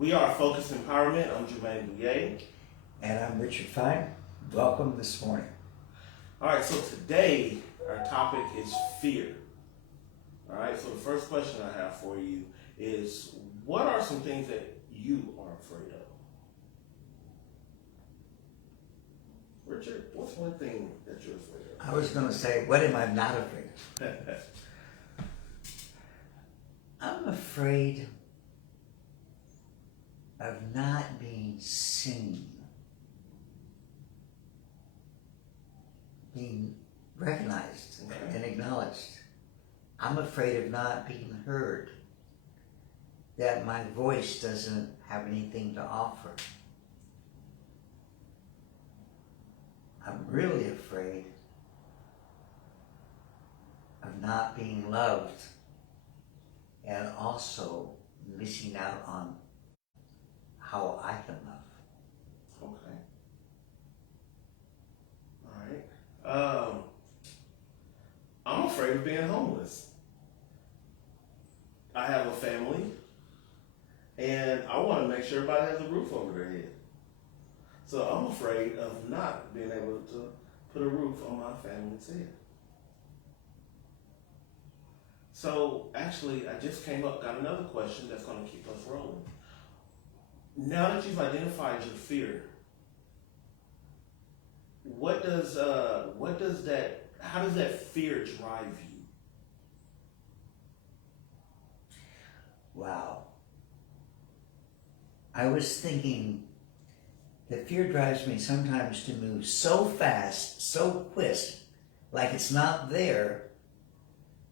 We are Focus Empowerment. I'm Jermaine Bouye. And I'm Richard Fine. Welcome this morning. All right, so today our topic is fear. All right, so the first question I have for you is, what are some things that you are afraid of? Richard, what's one thing that you're afraid of? I was going to say, what am I not afraid of? I'm afraid of not being seen, being recognized and acknowledged. I'm afraid of not being heard, that my voice doesn't have anything to offer. I'm really afraid of not being loved and also missing out on how I can love. Okay. All right. I'm afraid of being homeless. I have a family, and I want to make sure everybody has a roof over their head. So I'm afraid of not being able to put a roof on my family's head. So actually, I just got another question that's going to keep us rolling. Now that you've identified your fear, how does that fear drive you? Wow. I was thinking that fear drives me sometimes to move so fast, so quick, like it's not there,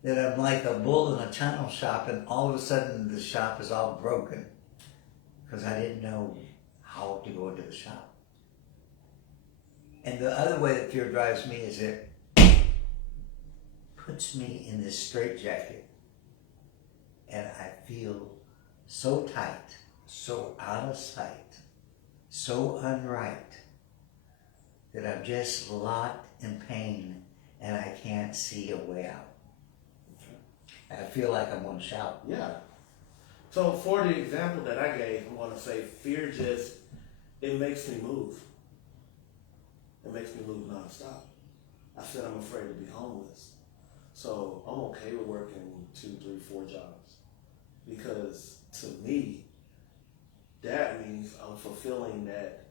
that I'm like a bull in a china shop and all of a sudden the shop is all broken because I didn't know how to go into the shop. And the other way that fear drives me is it puts me in this straitjacket and I feel so tight, so out of sight, so unright, that I'm just locked in pain and I can't see a way out. I feel like I'm going to shout. Yeah. So for the example that I gave, I'm going to say fear it makes me move. It makes me move nonstop. I said I'm afraid to be homeless. So I'm okay with working 2, 3, 4 jobs. Because to me, that means I'm fulfilling that,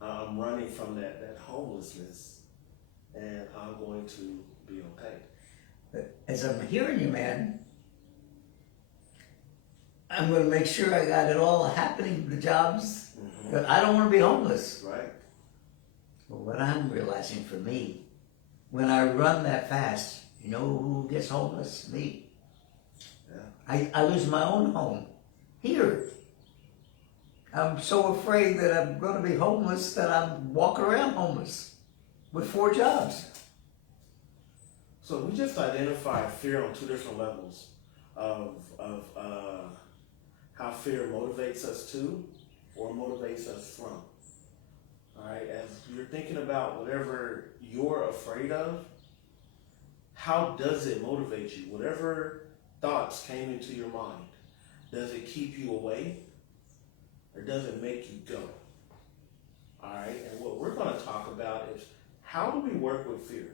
I'm running from that homelessness, and I'm going to be okay. But as I'm hearing you, man, I'm going to make sure I got it all happening, the jobs, but I don't want to be homeless. Right. But what I'm realizing for me, when I run that fast, you know who gets homeless? Me. Yeah. I lose my own home here. I'm so afraid that I'm going to be homeless that I'm walking around homeless with 4 jobs. So we just identified fear on 2 different levels of how fear motivates us to or motivates us from. All right, as you're thinking about whatever you're afraid of, how does it motivate you? Whatever thoughts came into your mind, does it keep you away or does it make you go? All right, and what we're going to talk about is, how do we work with fear?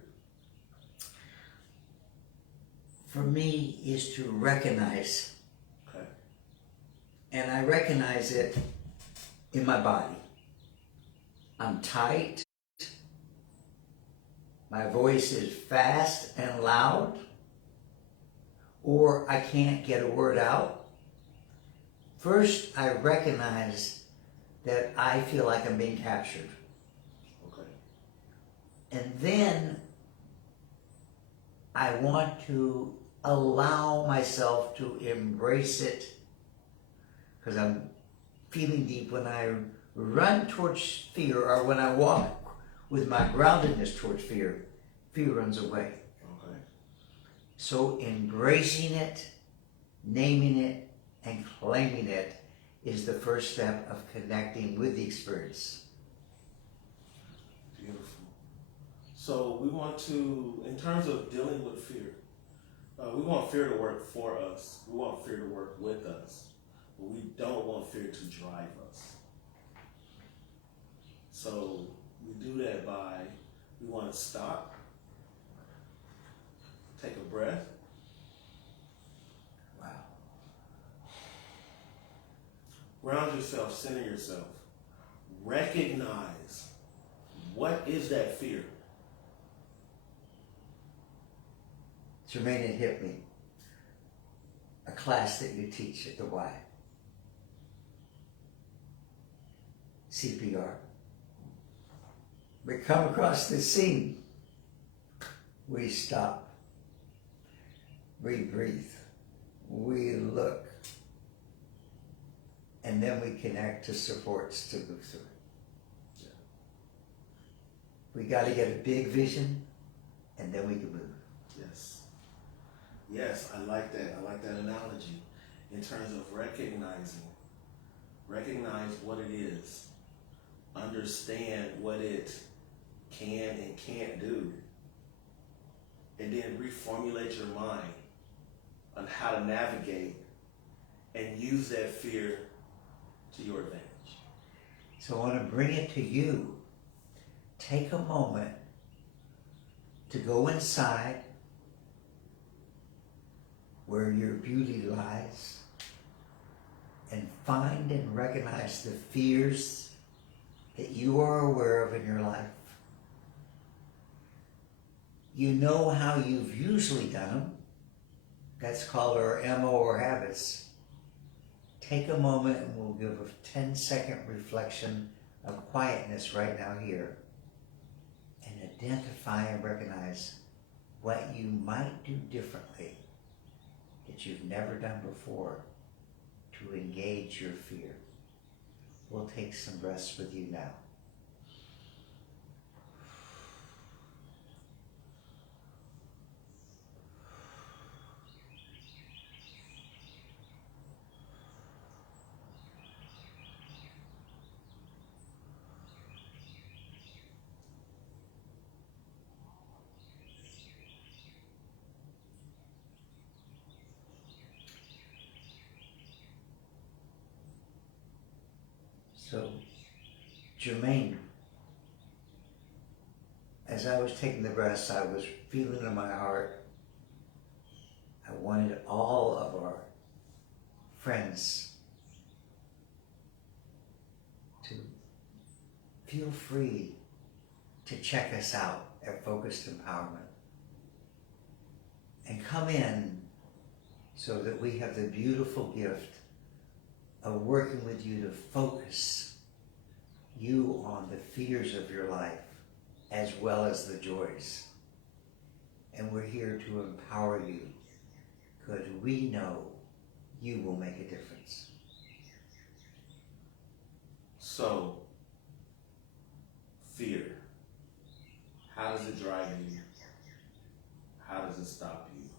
For me, is to recognize. Okay. And I recognize it in my body. I'm tight. My voice is fast and loud. Or I can't get a word out. First, I recognize that I feel like I'm being captured. Okay. And then I want to allow myself to embrace it, because I'm feeling deep. When I run towards fear, or when I walk with my groundedness towards fear, fear runs away. Okay. So embracing it, naming it, and claiming it is the first step of connecting with the experience. Beautiful. So we want to, in terms of dealing with fear, we want fear to work for us. We want fear to work with us. but we don't want fear to drive us. So we do that by, we want to stop, take a breath. Wow. Ground yourself, center yourself. Recognize, what is that fear? Jermaine, it hit me. A class that you teach at the Y. CPR. We come across this scene. We stop. We breathe. We look. And then we connect to supports to move through it. Yeah. We got to get a big vision, and then we can move. Yes. Yes, I like that. I like that analogy in terms of recognizing. Recognize what it is. Understand what it can and can't do. And then reformulate your mind on how to navigate and use that fear to your advantage. So I want to bring it to you. Take a moment to go inside where your beauty lies and find and recognize the fears that you are aware of in your life. You know how you've usually done them. That's called our MO or habits. Take a moment and we'll give a 10-second reflection of quietness right now here. And identify and recognize what you might do differently that you've never done before to engage your fear. We'll take some breaths with you now. So, Jermaine, as I was taking the breaths, I was feeling in my heart, I wanted all of our friends to feel free to check us out at Focused Empowerment and come in so that we have the beautiful gift of working with you to focus you on the fears of your life as well as the joys. And we're here to empower you because we know you will make a difference. So, fear. How does it drive you? How does it stop you?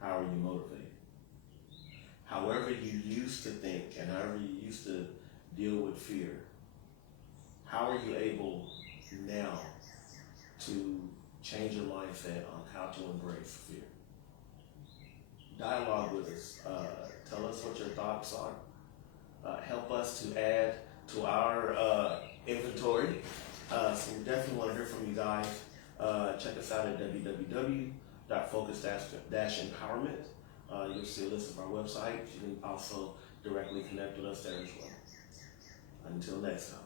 How are you motivated? However you used to think and however you used to deal with fear, how are you able now to change your mindset on how to embrace fear? Dialogue with us. Tell us what your thoughts are. Help us to add to our inventory. So we definitely want to hear from you guys. Check us out at www.focus-empowerment. You'll see a list of our websites. You can also directly connect with us there as well. Until next time.